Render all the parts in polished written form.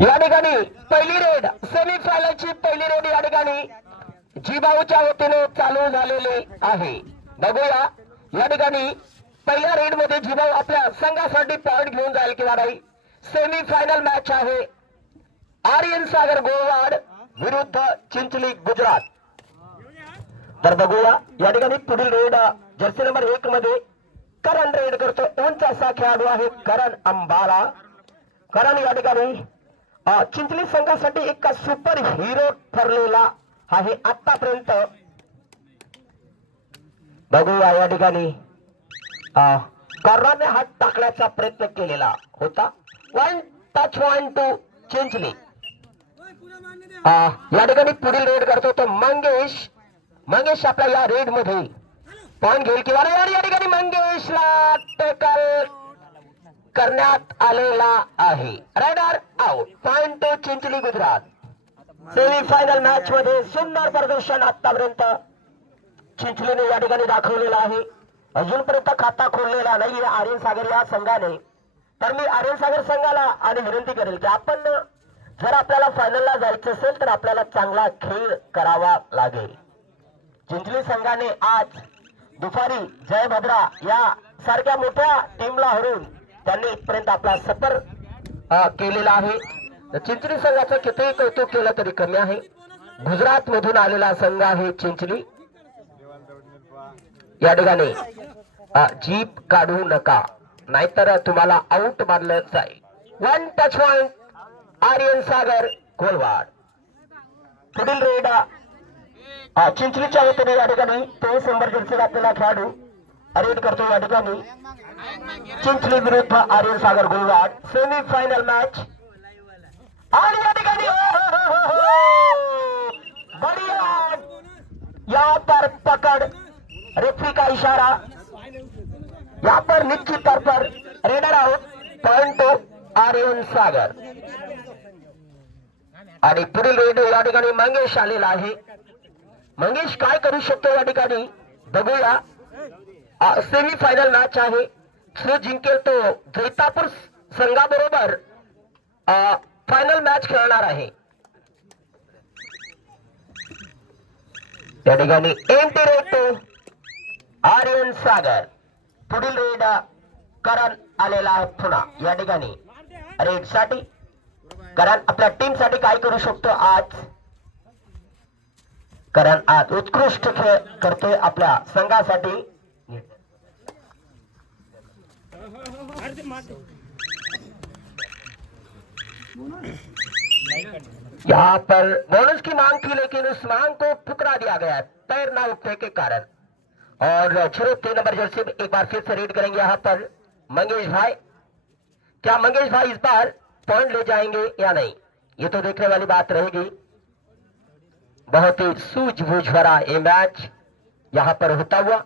या ठिकाणी पहिली रेड सेमी फायनलची पहिली रेड या ठिकाणी जीबाऊच्या वतीने चालू झालेली आहे. बघूया या ठिकाणी पहिल्या रेड मध्ये जीबाऊ आपल्या संघासाठी पॉइंट घेऊन जाईल किंवा नाही. सेमी फायनल मॅच आहे आर्यन सागर गोवाड विरुद्ध चिंचली गुजरात. तर बघूया या ठिकाणी पुढील रेड जर्सी नंबर 1 मध्ये करण रेड करतो. उंच असा खेळाडू आहे करण अंबाला. करण या ठिकाणी चिंचली संघासाठी एक सुपर हिरो ठरलेला आहे आतापर्यंत. बघूया या ठिकाणी कॉर्नरने हात टाकण्याचा प्रयत्न केलेला होता. 1 टच 1 टू चिंचली. या ठिकाणी पुढील रेड करतो तो मंगेश आपल्या या रेड मध्ये पॉइंट घेईल किंवा नाही. या ठिकाणी मंगेशला टॅकल करण्यात आलेला आहे. Raider out. Point to Chinchali Gujarat. Semi final match मध्ये सुंदर प्रदर्शन आतापर्यंत चिंचलीने या ठिकाणी दाखवलेला आहे. अजूनपर्यंत खाता खोललेला नाही आर्यन सागर या संघाने. तर मी आर्यन सागर संघाला आणि विनंती करेल की आपण जर आपल्याला फायनलला जायचं असेल तर आपल्याला चांगला खेळ करावा लागेल. चिंचली संघाने आज दुपारी जयभद्रा या सारख्या मोठ्या टीमला हरवून त्यांनी इथपर्यंत आपला सफर केलेला आहे. चिंचली संघाचं कितीही कौतुक केलं तरी कमी आहे. गुजरात मधून आलेला संघ आहे चिंचली. या ठिकाणी जीप काढू नका नाहीतर तुम्हाला आउट मारलं जाईल. 1 टच पॉइंट आर्यन सागर गोलवाड. पुढील रेड चिंचलीच्या वतीने या ठिकाणी 23 नंबर जर्सी घातलेला खेळाडू रेड करतो. या ठिकाणी चिंचली विरुद्ध Aryan Sagar गोलवाड semi final match. आणि या ठिकाणी बढ़िया यहाँ पर पकड़ रेफरी का इशारा. यहाँ पर निश्चित तौर पर raider out. Point to Aryan Sagar. आणि पुढील रेड या ठिकाणी मंगेश आलेला आहे. मंगेश काय करू शकतो या ठिकाणी बघूया. सेमी फायनल मॅच आहे. जो जिंकेल तो जैतापूर संघाबरोबर फायनल मॅच खेळणार आहे. या ठिकाणी एंटी रेड टू आर्यन सागर. पुढील रेड करण आलेला आहे पुन्हा या ठिकाणी रेड साठी. करण आपल्या टीम साठी काय करू शकतो आज. करण आज उत्कृष्ट खेळ करतोय आपल्या संघासाठी. यहाँ पर बोनस की मांग थी लेकिन उस मांग को ठुकरा दिया गया पैर ना उठने के कारण. और 03 नंबर जर्सी एक बार फिर से रेड करेंगे यहाँ पर मंगेश भाई. क्या मंगेश भाई इस बार पॉइंट ले जाएंगे या नहीं ये तो देखने वाली बात रहेगी. बहुत ही सूझबूझ भरा ये मैच यहाँ पर होता हुआ.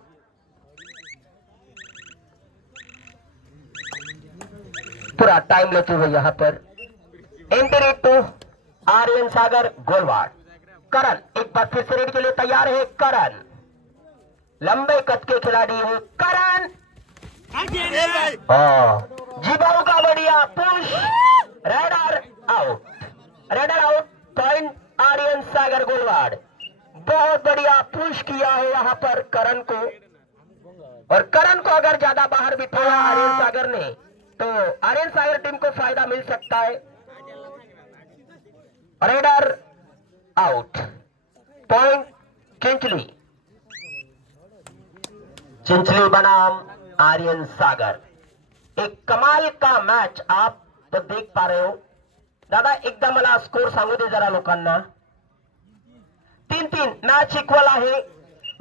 पूरा टाइम लेते हुए यहाँ पर एंट्री टू आर्यन सागर गोलवाड. करण एक बार फिर से रेड के लिए तैयार है. करण लंबे कद के खिलाड़ी है करण. जीबाऊ का बढ़िया push. Raider out. Raider out. Point Aryan Sagar Golwad. बहुत बढ़िया पुश किया है यहाँ पर करण को. और करण को अगर ज्यादा बाहर बिठाया आर्यन सागर ने तो आर्यन सागर टीम को फायदा मिल सकता है. Raider out. Point Chinchli. Chinchli बनाम आर्यन सागर. एक कमाल का मैच आप तो देख पा रहे हो. दादा एकदा मला स्कोर सांगू दे जरा लोकांना. 3-3 मैच इक्वल आहे.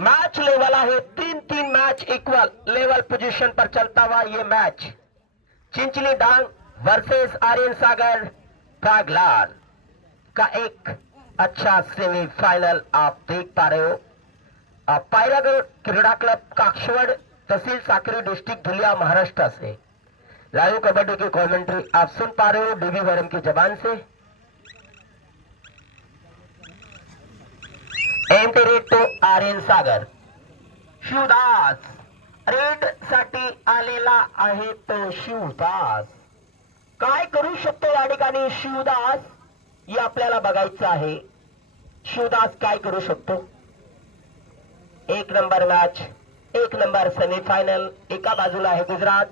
मैच लेवल आहे. 3-3 मैच इक्वल लेवल पोजीशन पर चलता हुआ ये मैच चिंचली डांग वर्सेस आर्यन सागर बागलान का एक अच्छा सेमीफाइनल आप देख पा रहे हो. पायरागढ़ क्रीडा क्लब काक्षवड़ तहसील साकरी डिस्ट्रिक्ट धुलिया महाराष्ट्र से लाइव कबड्डी की कमेंट्री आप सुन पा रहे हो डीबी वरम की जबान से. Entry raid to Aryan Sagar. Shivdas raid साठी आलेला आहे तो शिवदास. काय करू शकतो या ठिकाणी शिवदास, हे आपल्याला बघायचं आहे. शिवदास काय करू शकतो. 1 नंबर मॅच, 1 नंबर सेमीफायनल. एका बाजूला आहे गुजरात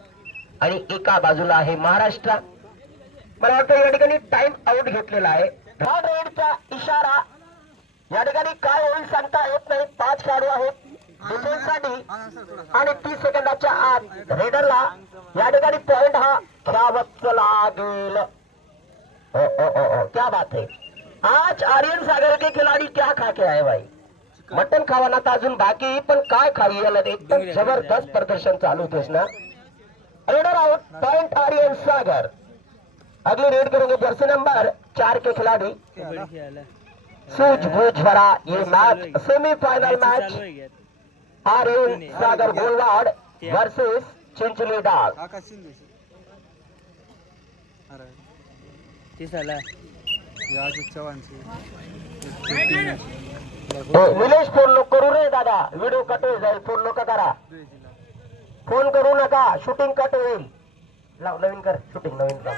आणि एका बाजूला आहे महाराष्ट्र. मला वाटतं या ठिकाणी टाइम आउट घेतलेला आहे. थर्ड रेडचा इशारा. या ठिकाणी काय होईल सांगता येत नाही. 5 खेळाडू आहेत डिफेन्ससाठी आणि 30 सेकंदाच्या आत रेडरला या ठिकाणी पॉइंट हा घ्यावाच लागेल. क्या बात है. आज आर्यन सागर के खिलाड़ी क्या खा के आए भाई. मटन खावाना तर अजून बाकी, पण काय खाई याला एकदम जबरदस्त प्रदर्शन चालू होतेस ना. रेडर आउट, पॉइंट आर्यन सागर. अगली रेड करेंगे जर्सी नंबर 4 के खिलाड़ी सूझबूझ भरा ये match. Semifinal match Aryan Sagar Golwad versus Chinchli डाग. निलेश फोन नको करू रे दादा, व्हिडिओ कट होईल जाईल. फोन नका करा, फोन करू नका, शूटिंग कट होईल. लाव नवीन कर शूटिंग, नवीन कर.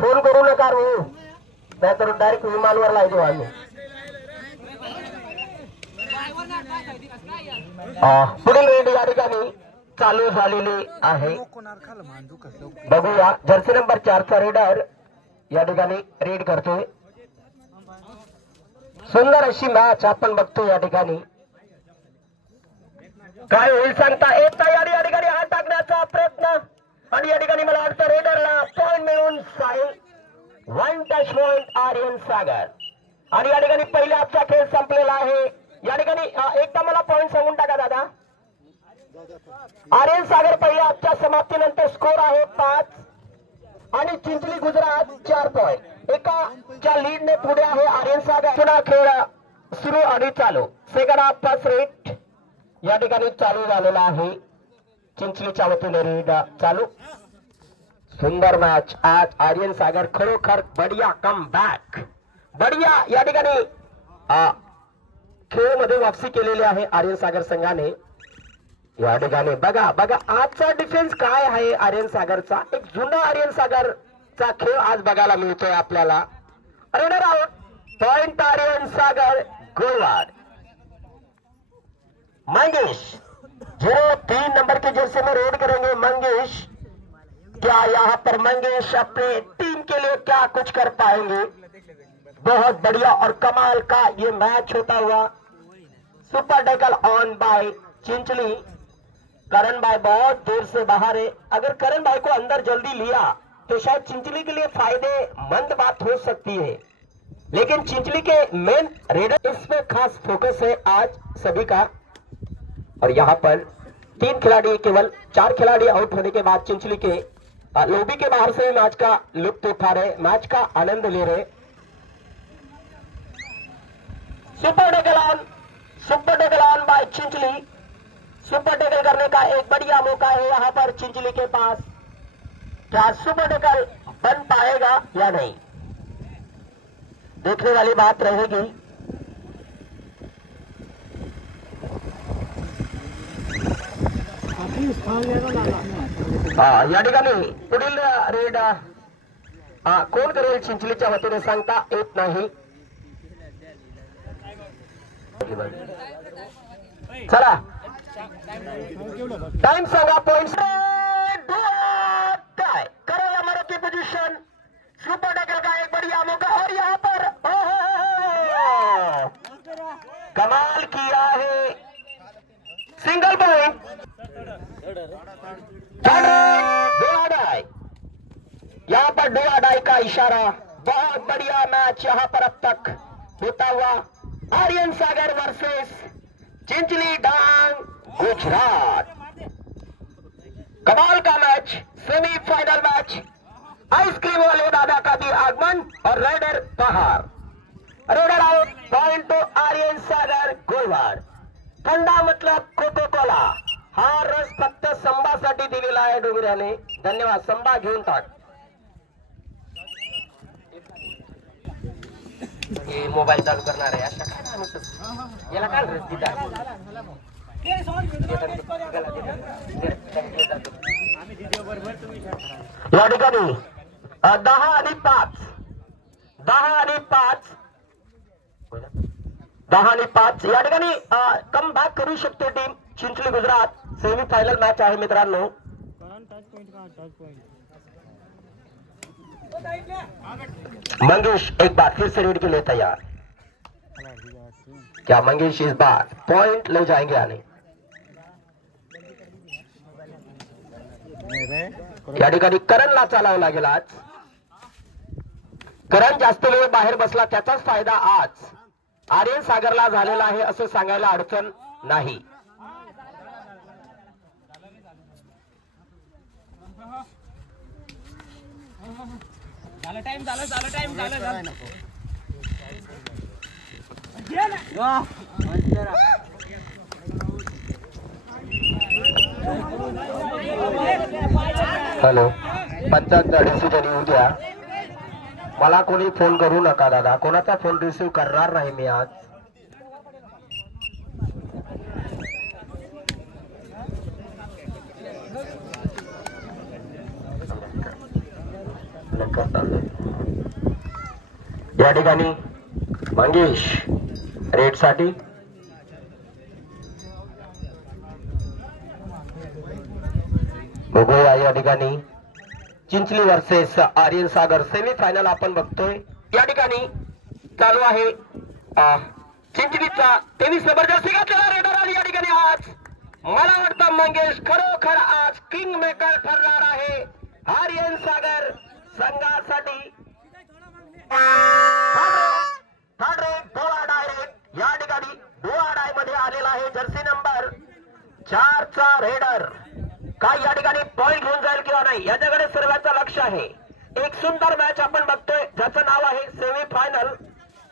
फोन करू नका रे, नाहीतर डायरेक्ट विमानवर लावतो आम्ही. पुढील रेड या ठिकाणी चालू झालेली आहे. बघूया जर्सी नंबर 4चा रेडर या ठिकाणी रेड करतोय. सुंदर अशी मॅच आपण बघतो या ठिकाणी. काय होईल सांगता येत नाही. या ठिकाणी हात टाकण्याचा प्रयत्न आणि या ठिकाणी मला वाटतं रेडरला पॉइंट मिळून जाईल. 1 टच पॉइंट आर्यन सागर. आणि या ठिकाणी पहिला आजचा खेळ संपलेला आहे. या ठिकाणी एकदा मला पॉइंट सांगून टाका दादा. आर्यन सागर पहिल्या आजच्या समाप्तीनंतर स्कोर आहे 5 आणि चिंचली गुजरात 4 पॉइंट. एकाच्या लीडने पुढे आहे आर्यन सागर. पुन्हा खेळ सुरू आणि चालू. सेकंड हाफ फर्स्ट रेट या ठिकाणी चालू झालेला आहे. चिंचलीच्या वतीने रेड चालू. सुंदर मॅच आज आर्यन सागर खरोखर बढिया कम बॅक, बढिया या ठिकाणी खेळमध्ये वापसी केलेली आहे आर्यन सागर संघाने. या ठिकाणी बघा बघा आजचा डिफेन्स काय आहे आर्यन सागरचा. एक जुना आर्यन सागरचा खेळ आज बघायला मिळतोय आपल्याला. Runner out, point Aryan Sagar Golwad. Mangesh 03 number के जर्सी में रेड करेंगे मंगेश. क्या यहाँ पर मंगेश अपने टीम के लिए क्या कुछ कर पाएंगे. बहुत बढ़िया और कमाल का ये मैच होता हुआ. Super tackle on by Chinchali. Karan भाई बहुत देर से बाहर है. अगर करण भाई को अंदर जल्दी लिया तो शायद चिंचली के लिए फायदेमंद बात हो सकती है, लेकिन चिंचली के मेन रेडर इसमें खास फोकस है आज सभी का. और यहाँ पर 3 खिलाड़ी, केवल 4 खिलाड़ी आउट होने के बाद चिंचली के लोबी के बाहर से मैच का लुत्फ उठा रहे, मैच का आनंद ले रहे. Super tackle on by Chinchali. Super tackle करने का एक बढ़िया मौका है यहाँ पर चिंचली के पास. क्या सुपर टैकल बन पाएगा या नहीं, देखने वाली बात रहेगी. या ठिकाणी पुढील रेड कोण करेल चिंचलीच्या वतीने सांगता येत नाही. चला टाइम सांगा. पॉइंट काय करेगा मरो की पोजीशन. सुपर टैकल का एक बढ़िया मौका और यहाँ पर कमाल किया है. Single point. यहाँ पर डू और डाई का इशारा. बहुत बढ़िया मैच यहाँ पर अब तक होता हुआ. आर्यन सागर वर्सेस चिंचली डांग गुजरात. कमाल का मैच, सेमीफाइनल मैच. आइसक्रीम वाले दादा का भी आगमन और रेडर बाहर. Raider out, point to Aryan Sagar Golwad. थंडा मतलब कोको कोला. हा रस फक्त संभासाठी दिलेला आहे डोंगऱ्याने. धन्यवाद. संभा घेऊन टाक. हे मोबाईल चालू करणार आहे अशा काय माणूस याला काय रस दिला. या ठिकाणी 10 आणि 5 या ठिकाणी कम बॅक करू शकते team Chinchali Gujarat. Semi final match आहे मित्रांनो. मंगेश एक बार फिर से रेड के लिए तैयार. क्या मंगेश इस बार पॉइंट ले जाएंगे आने. या ठिकाणी करणला चालावं लागेल आज. करण जास्त वेळ बाहेर बसला त्याचाच फायदा आज आर्यन सागरला झालेला आहे असं सांगायला अडचण नाही. हॅलो, पंचांचा डिसिजन येऊ द्या. मला कोणी फोन करू नका दादा. कोणाचा फोन रिसिव्ह करणार नाही मी आज. या ठिकाणी मंगेश रेड साठी. बघूया या ठिकाणी चिंचली वर्सेस आर्यन सागर सेमी फायनल आपण बघतोय. या ठिकाणी चालू आहे चिंचलीचा 23 नंबर जर्सी घातलेला रेडर. आणि या ठिकाणी आज मला वाटतं मंगेश खरोखर आज किंग मेकर ठरणार आहे आर्यन सागर संघासाठी. या ठिकाणी डोळा मध्ये आलेला आहे जर्सी नंबर 4 चा रेडर. काय या ठिकाणी पॉइंट घेऊन जाईल किंवा नाही याच्याकडे सर्वांचं लक्ष आहे. एक सुंदर मॅच आपण बघतोय ज्याचं नाव आहे सेमी फायनल.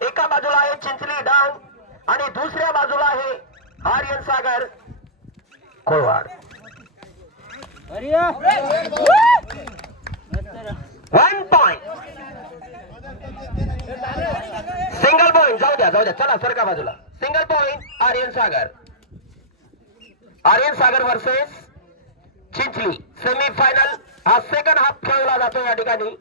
एका बाजूला आहे चिंचली डांग आणि दुसऱ्या बाजूला आहे आर्यन सागर कोळवाड. 1 पॉइंट सिंगल पॉइंट. जाऊ द्या चला सरका बाजूला. सिंगल पॉइंट आर्यन सागर वर्सेस चिंचली सेमी फायनल. हा सेकंड हाफ खेळला जातो या ठिकाणी.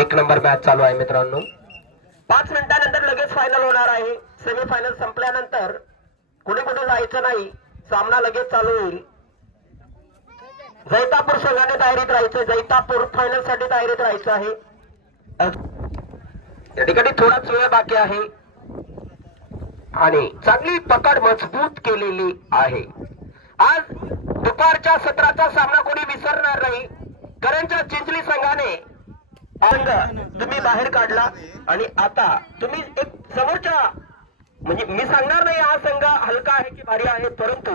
एक नंबर मॅच चालू आहे मित्रांनो. 5 मिनिटांनंतर लगेच फायनल होणार आहे. सेमी फायनल संपल्यानंतर कुठे जायचं नाही. सामना लगेच चालू होईल. जैतापूर संघाने तयारीत राहायचं. जैतापूर फायनल साठी तयारीत राहायचं आहे. या ठिकाणी थोडाच वेळ बाकी आहे आणि चांगली पकड मजबूत केलेली आहे. आज दुपारच्या सत्राचा सामना कोणी विसरणार नाही. करणच्या चिंचली संघाने तुम्ही बाहेर काढला आणि आता तुम्ही एक समोरच्या म्हणजे मी सांगणार नाही हा संघ हलका आहे की भारी आहे, परंतु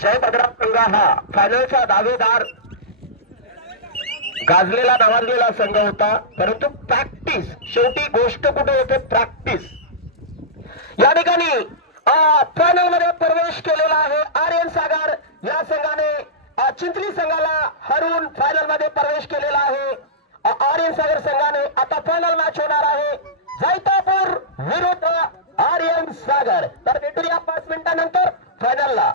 जयभद्रा संघ हा फायनलचा दावेदार गाजलेला नावाजलेला संघ होता. परंतु प्रॅक्टिस शेवटी गोष्ट कुठे होते प्रॅक्टिस. या ठिकाणी फायनल मध्ये प्रवेश केलेला आहे आर्यन सागर. या संघाने चिंचली संघाला हरवून फायनल मध्ये प्रवेश केलेला आहे. आर्यन सागर संघाने आता फायनल मॅच होणार आहे जैतापूर विरुद्ध आर्यन सागर. तर भेटूया 5 मिनिटांनंतर फायनलला.